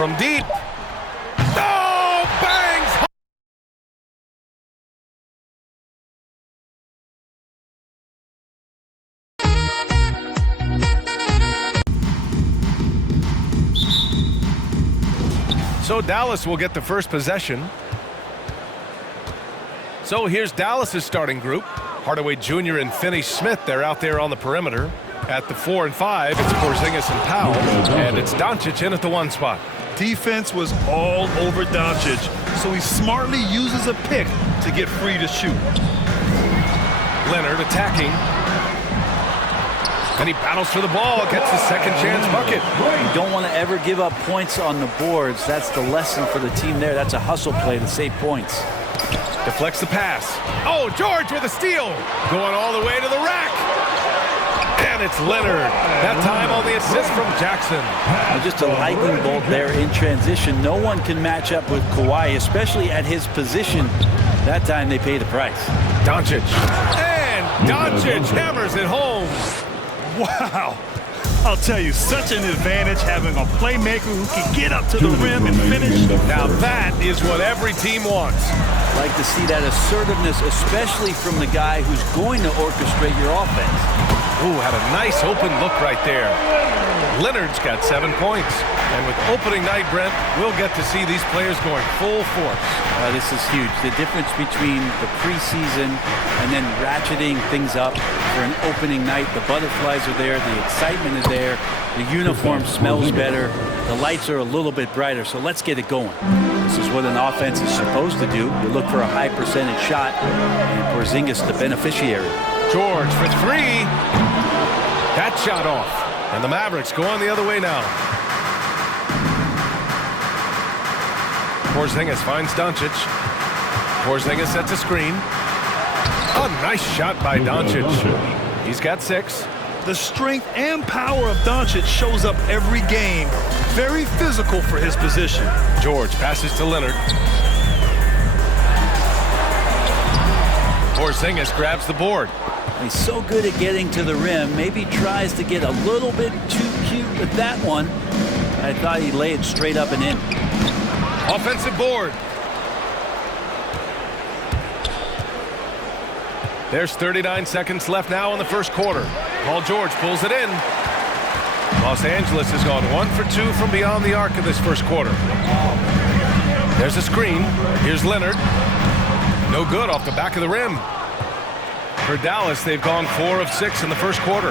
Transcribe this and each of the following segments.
from deep. Oh, bangs! So Dallas will get the first possession. So here's Dallas's starting group. Hardaway Jr. and Finney-Smith, they're out there on the perimeter. At the 4 and 5, it's Porzingis and Powell, and it's Doncic in at the 1 spot. Defense was all over Doncic, so he smartly uses a pick to get free to shoot. Leonard attacking. And he battles for the ball, gets the second chance bucket. You don't want to ever give up points on the boards. That's the lesson for the team there. That's a hustle play to save points. Deflects the pass. Oh, George with a steal. Going all the way to the rack. And it's Leonard. That time on the assist from Jackson. Just a lightning bolt there in transition. No one can match up with Kawhi, especially at his position. That time they pay the price. Doncic. And Doncic hammers it home. Wow. I'll tell you, such an advantage having a playmaker who can get up to the rim and finish. Now that is what every team wants. Like to see that assertiveness, especially from the guy who's going to orchestrate your offense. Ooh, had a nice open look right there. Leonard's got 7 points. And with opening night, Brent, we'll get to see these players going full force. This is huge. The difference between the preseason and then ratcheting things up for an opening night. The butterflies are there. The excitement is there. The uniform smells better. The lights are a little bit brighter. So let's get it going. This is what an offense is supposed to do. You look for a high percentage shot, and Porzingis the beneficiary. George for 3. That shot off. And the Mavericks go on the other way now. Porzingis finds Doncic. Porzingis sets a screen. A nice shot by Doncic. He's got 6. The strength and power of Doncic shows up every game. Very physical for his position. George passes to Leonard. Porzingis grabs the board. He's so good at getting to the rim. Maybe tries to get a little bit too cute with that one. I thought he'd lay it straight up and in. Offensive board. There's 39 seconds left now in the first quarter. Paul George pulls it in. Los Angeles has gone 1 for 2 from beyond the arc in this first quarter. There's a screen. Here's Leonard. No good off the back of the rim. For Dallas, they've gone 4 of 6 in the first quarter.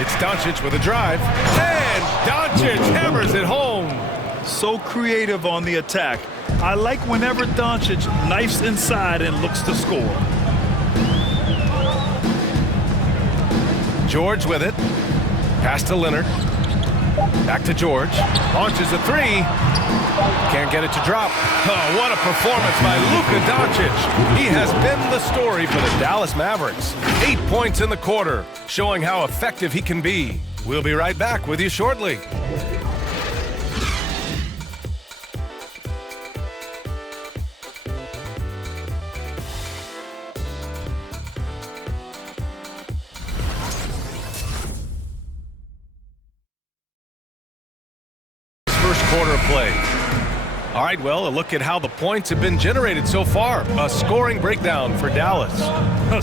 It's Doncic with a drive. And Doncic hammers it home. So creative on the attack. I like whenever Doncic knifes inside and looks to score. George with it. Pass to Leonard. Back to George. Launches a 3. Can't get it to drop. Oh, what a performance by Luka Doncic. He has been the story for the Dallas Mavericks. 8 points in the quarter, showing how effective he can be. We'll be right back with you shortly. First quarter of play. All right, well, a look at how the points have been generated so far. A scoring breakdown for Dallas.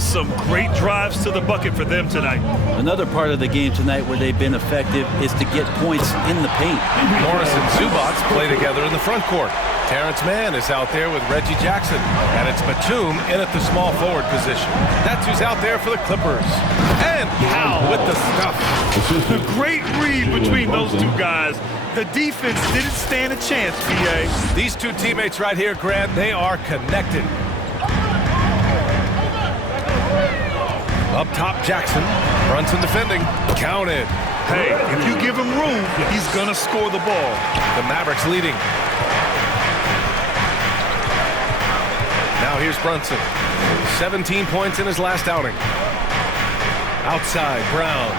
Some great drives to the bucket for them tonight. Another part of the game tonight where they've been effective is to get points in the paint. Morris and Zubac play together in the front court. Terrence Mann is out there with Reggie Jackson. And it's Batum in at the small forward position. That's who's out there for the Clippers. And Powell with the stuff. A great read between those two guys. The defense didn't stand a chance, PA. These two teammates right here, Grant, they are connected. Up top, Jackson. Brunson defending. Counted. Hey, if you give him room, he's gonna score the ball. The Mavericks leading. Now here's Brunson. 17 points in his last outing. Outside, Brown.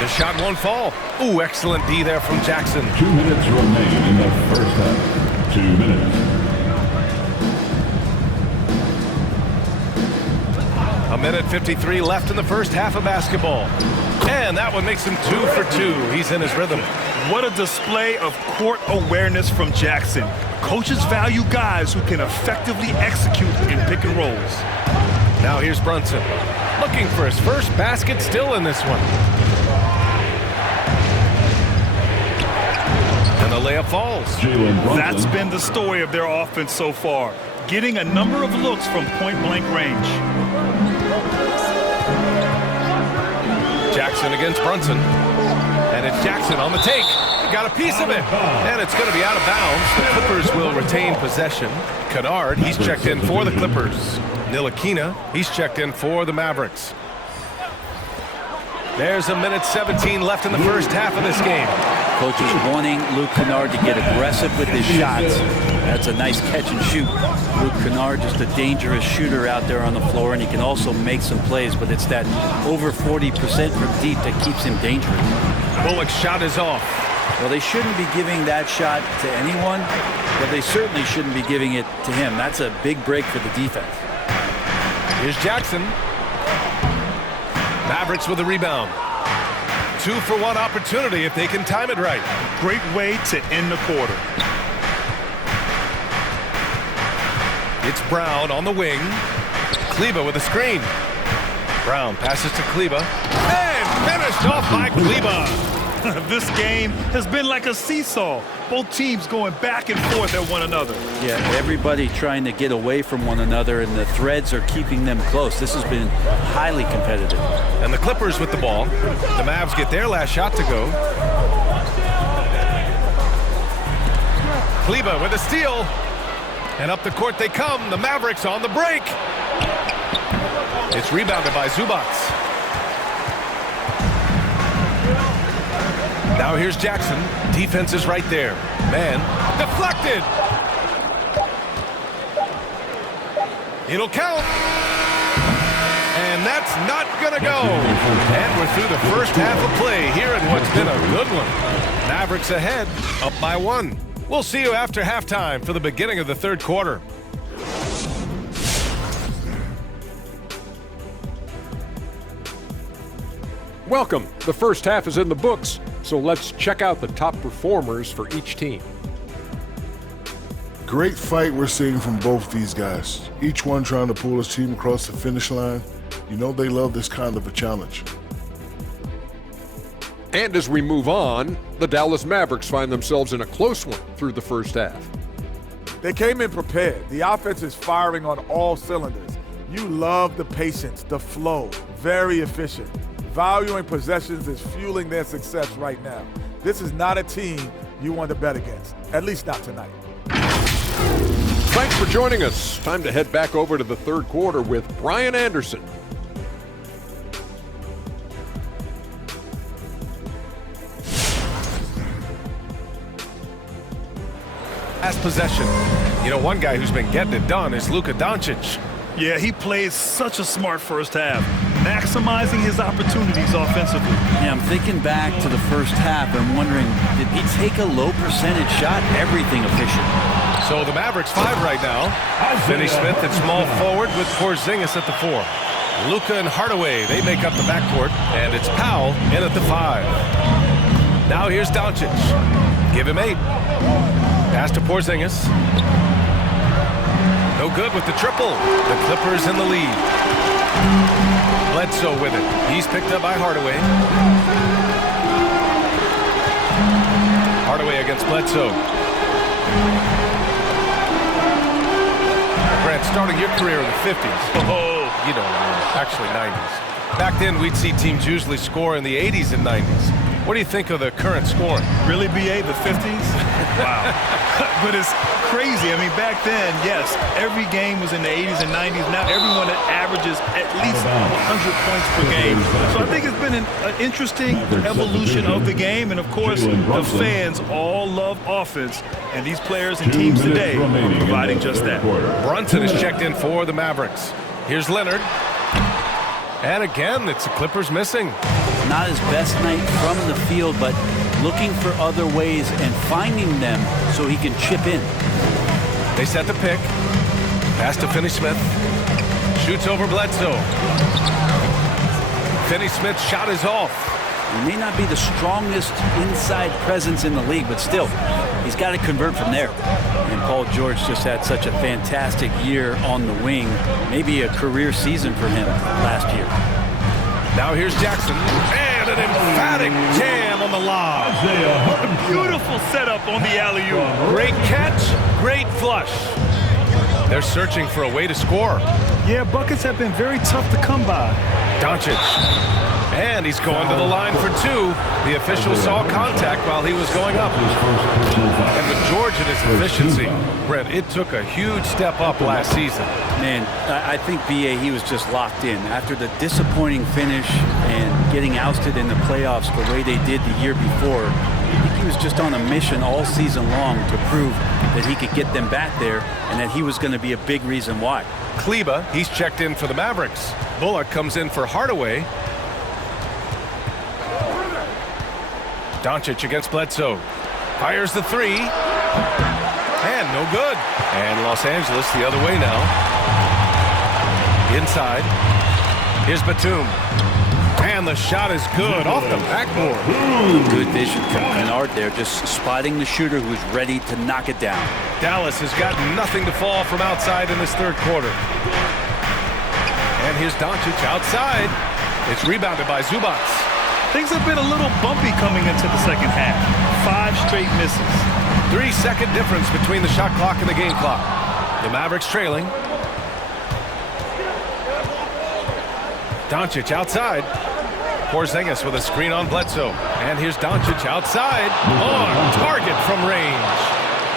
The shot won't fall. Ooh, excellent D there from Jackson. 2 minutes remain in the first half. 2 minutes. A minute 53 left in the first half of basketball. And that one makes him 2 for 2. He's in his rhythm. What a display of court awareness from Jackson. Coaches value guys who can effectively execute in pick and rolls. Now here's Brunson. Looking for his first basket, still in this one. And the layup falls. That's been the story of their offense so far. Getting a number of looks from point-blank range. Jackson against Brunson. And it's Jackson on the take. He got a piece of it. And it's going to be out of bounds. The Clippers will retain possession. Kennard, he's checked in for the Clippers. Ntilikina, he's checked in for the Mavericks. There's a minute 17 left in the first half of this game. Coaches wanting Luke Kennard to get aggressive with his shots. That's a nice catch and shoot. Luke Kennard, just a dangerous shooter out there on the floor, and he can also make some plays, but it's that over 40% from deep that keeps him dangerous. Bullock's shot is off. Well, they shouldn't be giving that shot to anyone, but they certainly shouldn't be giving it to him. That's a big break for the defense. Here's Jackson. Mavericks with a rebound. 2-for-1 opportunity if they can time it right. Great way to end the quarter. It's Brown on the wing. Kleber with a screen. Brown passes to Kleber. And finished off by Kleber. This game has been like a seesaw. Both teams going back and forth at one another. Yeah, everybody trying to get away from one another, and the threads are keeping them close. This has been highly competitive. And the Clippers with the ball. The Mavs get their last shot to go. Kleber with a steal. And up the court they come. The Mavericks on the break. It's rebounded by Zubats. Now here's Jackson. Defense is right there. Man, deflected. It'll count. And that's not going to go. And we're through the first half of play here in what's been a good one. Mavericks ahead, up by 1. We'll see you after halftime for the beginning of the third quarter. Welcome. The first half is in the books, so let's check out the top performers for each team. Great fight we're seeing from both these guys. Each one trying to pull his team across the finish line. You know they love this kind of a challenge. And as we move on, the Dallas Mavericks find themselves in a close one through the first half. They came in prepared. The offense is firing on all cylinders. You love the patience, the flow, very efficient. Valuing possessions is fueling their success right now. This is not a team you want to bet against, at least not tonight. Thanks for joining us. Time to head back over to the third quarter with Brian Anderson. Last possession. You know, one guy who's been getting it done is Luka Doncic. Yeah, he plays such a smart first half, maximizing his opportunities offensively. Yeah, I'm thinking back to the first half and wondering, did he take a low percentage shot? Everything efficient. So the Mavericks 5 right now. Finney-Smith at small forward with Porzingis at the 4. Luka and Hardaway, they make up the backcourt, and it's Powell in at the 5. Now here's Doncic. Give him 8. Pass to Porzingis. No good with the triple. The Clippers in the lead. Bledsoe with it. He's picked up by Hardaway. Hardaway against Bledsoe. Brent, starting your career in the 50s. Oh, You know what I mean. Actually, 90s. Back then, we'd see teams usually score in the 80s and 90s. What do you think of the current scoring? really, BA, the 50s? Wow. But it's crazy. I mean, back then, yes, every game was in the 80s and 90s. Now everyone averages at least 100 points per game. So I think it's been an interesting evolution of the game. And, of course, the fans all love offense. And these players and teams today are providing just that. Brunson is checked in for the Mavericks. Here's Leonard. And again, it's the Clippers missing. Not his best night from the field, but looking for other ways and finding them so he can chip in. They set the pick. Pass to Finney-Smith. Shoots over Bledsoe. Finney-Smith's shot is off. He may not be the strongest inside presence in the league, but still, he's got to convert from there. And Paul George just had such a fantastic year on the wing, maybe a career season for him last year. Now here's Jackson, and an emphatic jam on the lob. What a beautiful setup on the alley-oop. Great catch, great flush. They're searching for a way to score. Yeah, buckets have been very tough to come by. Doncic. And he's going to the line for two. The official saw contact while he was going up. And with George and his efficiency, Brent, it took a huge step up last season. Man, I think, B.A., he was just locked in. After the disappointing finish and getting ousted in the playoffs the way they did the year before, I think he was just on a mission all season long to prove that he could get them back there and that he was going to be a big reason why. Kleba, he's checked in for the Mavericks. Bullock comes in for Hardaway. Doncic against Bledsoe. Fires the three. And no good. And Los Angeles the other way now. Inside. Here's Batum. And the shot is good off the backboard. Good vision from Kennard there, just spotting the shooter who's ready to knock it down. Dallas has got nothing to fall from outside in this third quarter. And here's Doncic outside. It's rebounded by Zubac. Things have been a little bumpy coming into the second half. 5 straight misses. 3-second difference between the shot clock and the game clock. The Mavericks trailing. Doncic outside. Porzingis with a screen on Bledsoe. And here's Doncic outside. On target from range.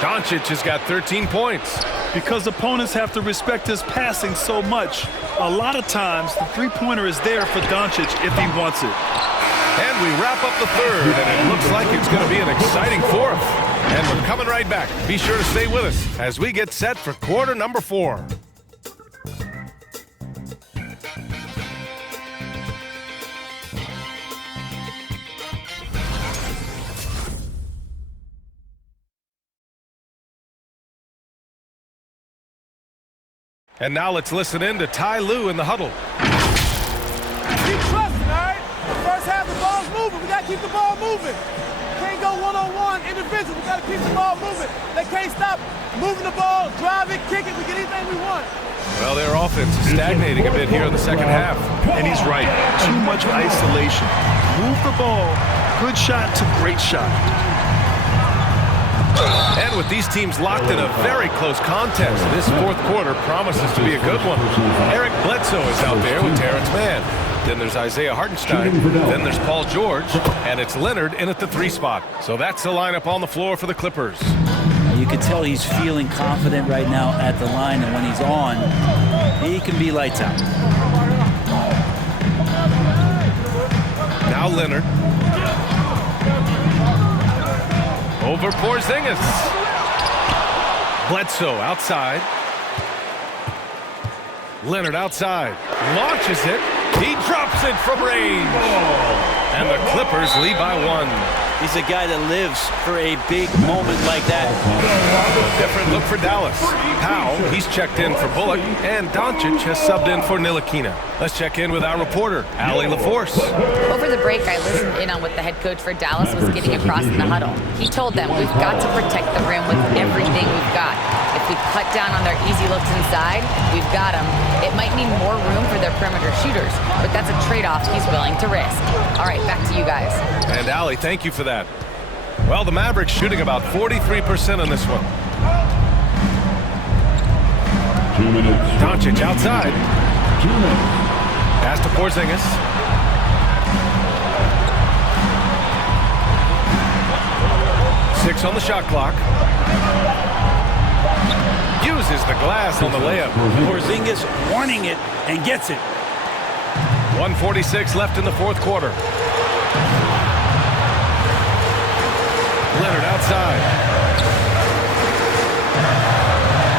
Doncic has got 13 points. Because opponents have to respect his passing so much, a lot of times the three-pointer is there for Doncic if he wants it. And we wrap up the third, and it looks like it's going to be an exciting fourth. And we're coming right back. Be sure to stay with us as we get set for quarter number 4. And now let's listen in to Ty Lue in the huddle. Keep trusting, all right? First half, the ball's moving. We got to keep the ball moving. Can't go one-on-one individual. We got to keep the ball moving. They can't stop moving the ball, drive it, kick it. We get anything we want. Well, their offense is stagnating a bit here in the second half. And he's right. Too much isolation. Move the ball. Good shot to great shot. And with these teams locked in a very close contest, this fourth quarter promises to be a good one. Eric Bledsoe is out there with Terrence Mann. Then there's Isaiah Hartenstein. Then there's Paul George. And it's Leonard in at the 3 spot. So that's the lineup on the floor for the Clippers. You can tell he's feeling confident right now at the line, and when he's on, he can be lights out. Now Leonard. Over Porzingis. Bledsoe outside. Leonard outside. Launches it. He drops it from range. And the Clippers lead by 1. He's a guy that lives for a big moment like that. A different look for Dallas. Powell, he's checked in for Bullock, and Doncic has subbed in for Ntilikina. Let's check in with our reporter, Allie LaForce. Over the break, I listened in on what the head coach for Dallas was getting across in the huddle. He told them, we've got to protect the rim with everything we've got. If we cut down on their easy looks inside, we've got them. It might mean more room for their perimeter shooters, but that's a trade-off he's willing to risk. All right, back to you guys. And Allie, thank you for that. Well, the Mavericks shooting about 43% on this one. 2 minutes. Doncic outside. 2 minutes. Pass to Porzingis. Six on the shot clock. Uses the glass on the layup. Porzingis wanting it and gets it. 1:46 left in the fourth quarter. Leonard outside.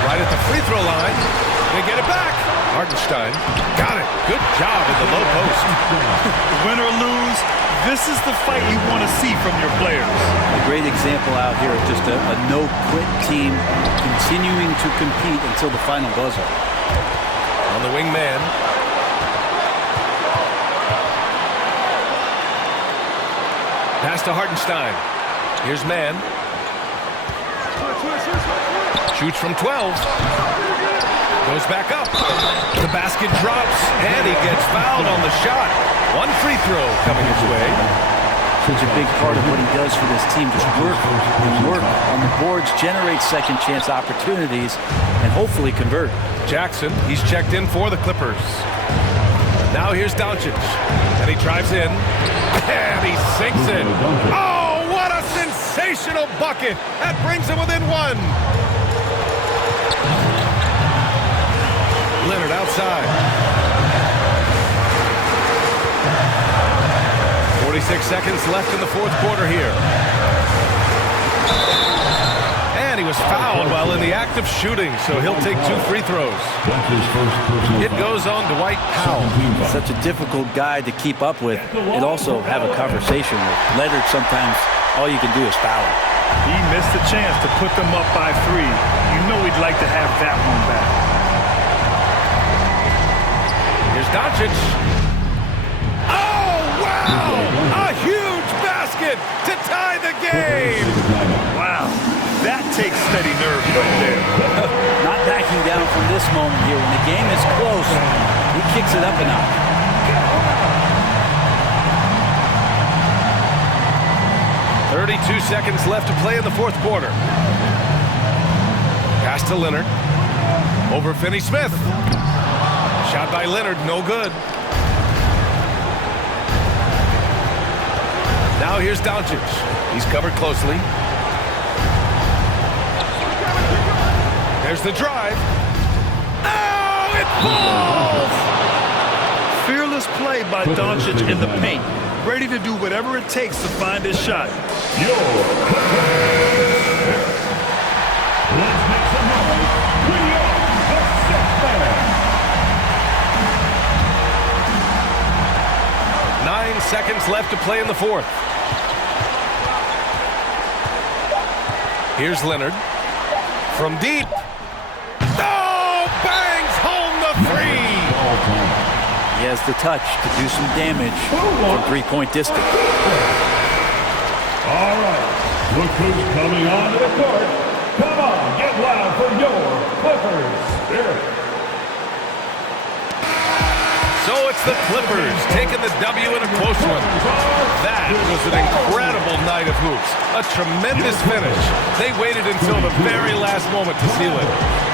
Right at the free throw line. They get it back. Hartenstein got it. Good job in the low post. Win or lose, this is the fight you want to see from your players. A great example out here of just a no-quit team continuing to compete until the final buzzer. On the wing man. Pass to Hartenstein. Here's Mann. Shoots from 12. Goes back up. The basket drops, and he gets fouled on the shot. One free throw coming his way. Such a big part of what he does for this team. Just work and work on the boards, generate second chance opportunities, and hopefully convert. Jackson, he's checked in for the Clippers. Now here's Doncic, and he drives in, and he sinks it. Oh, what a sensational bucket! That brings him within one. Leonard outside. 46 seconds left in the fourth quarter here. And he was fouled while in the act of shooting, so he'll take 2 free throws. It goes on Dwight Powell. Such a difficult guy to keep up with and also have a conversation with. Leonard, sometimes all you can do is foul him. He missed a chance to put them up by 3. You know he'd like to have that one back. Here's Doncic. Oh, wow! A huge basket to tie the game. Wow, that takes steady nerve right there. Not backing down from this moment here. When the game is close, he kicks it up a notch. .32 seconds left to play in the fourth quarter. Pass to Leonard. Over Finney-Smith. Shot by Leonard, no good. Now here's Doncic. He's covered closely. There's the drive. Oh, it falls! Fearless play by Doncic in the paint. Ready to do whatever it takes to find his shot. Let's make some noise. We are the 6th man. 9 seconds left to play in the fourth. Here's Leonard. From deep. Oh, bangs home the 3. He has the touch to do some damage from 3-point distance. All right. Look who's coming onto the court. Come on, get loud for your Clippers Spirit. So it's the Clippers taking the W in a close one. That was an incredible night of hoops. A tremendous finish. They waited until the very last moment to seal it.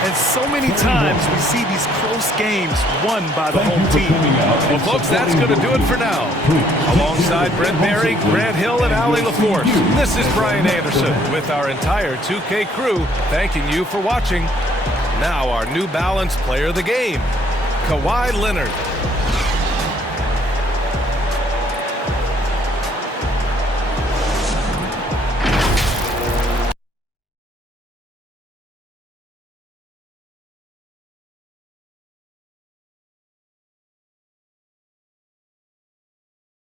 And so many times we see these close games won by the home team. Well, folks, that's going to do it for now. Alongside Brent Berry, Grant Hill, and Allie LaForce, this is Brian Anderson with our entire 2K crew thanking you for watching. Now our New Balance player of the game, Kawhi Leonard.